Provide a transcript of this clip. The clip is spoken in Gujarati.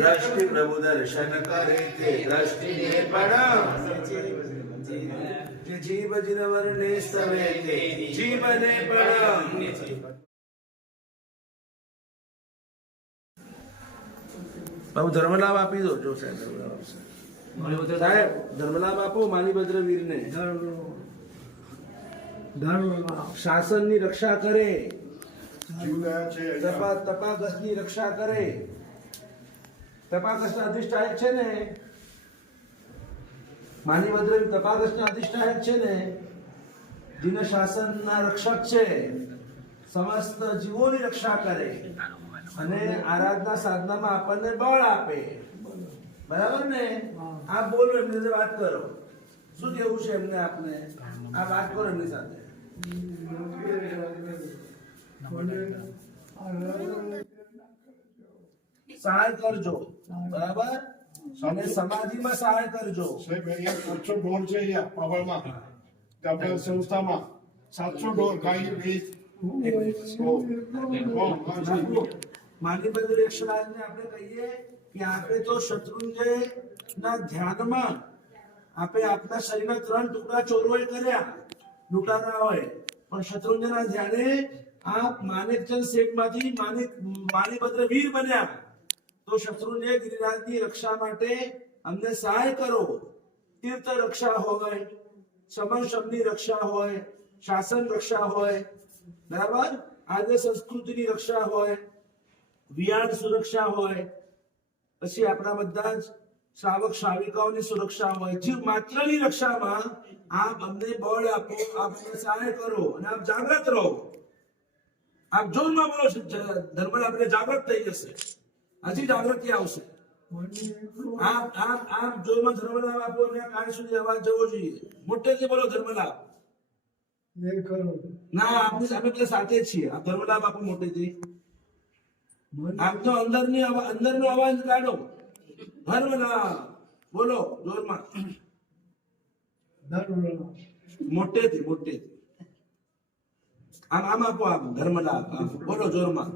દ્રષ્ટિ પ્રભુ દર્શન કરે તે દ્રષ્ટિને પ્રણામ જીવ જીનવર ને સવે તે જીવને પ્રણામ બાબુ ધર્મલાભ આપી દો જો સાહેબ ધર્મલાભ આપો માનીભદ્ર વીરને શાસનની રક્ષા કરે તપાગસની રક્ષા કરે તપાગસના અધિષ્ઠાયક છે ને માનીભદ્ર તપાગસના અધિષ્ઠાયક છે ને જેને શાસનના રક્ષક છે સમસ્ત જીવોની રક્ષા કરે અને આરાધના સાધનામાં આપણને બળ આપે બરાબર ને આપ બોલો એમની સાથે વાત કરો શું કેવું છે એમને આપને આ વાત કરો એમની સાથે સહાય કરજો બરાબર અને સમાધિમાં સહાય કરજો સાહેબ અહીંયા 500 ઢોર છે અહીંયા પાવરમાં આપણા સંસ્થામાં 700 ઢોર ગાય ભેંસ માનીભદ્ર યક્ષરાજને આપણે કહીએ કે આપે તો શત્રુંજય ના ધ્યાનમાં આપે આપના શરીરના 3 ટુકડા ચોરોએ કર્યા લૂંટારા હોય પણ શત્રુંજયના ધ્યાને આપ માણેકચંદ શેઠમાંથી માનીભદ્ર વીર બન્યા તો શત્રુંજય ગિરિરાજની રક્ષા માટે અમને સહાય કરો તીર્થ રક્ષા હોય સમન શબ્દની રક્ષા હોય શાસન રક્ષા હોય બરાબર આર્ય સંસ્કૃતિની રક્ષા હોય વિહાર સુરક્ષા હોય પછી આપણા બધા જ શ્રાવક શ્રાવિકાઓની સુરક્ષા હોય જીવ માત્રની રક્ષામાં આપ અમને બળ આપો આપ સહાય કરો અને આપ જાગૃત રહો આપ જોરમાં બોલો ધર્મ આપણે જાગૃત થઈ જશે હજી જાગૃતિ આવશે આપ જોરમાં ધર્મલાભ આપો અને કાન સુધી અવાજ જવો જોઈએ મોટેથી બોલો ધર્મલાભ ના આપણે અમે બધા સાથે છીએ આપ ધર્મલાભ આપો મોટેથી આપ તો અંદરનો અવાજ કાઢો ધર્મલાભ બોલો જોરમાં મોટેથી આમ આપો આપ ધર્મલાભ બોલો જોરમાં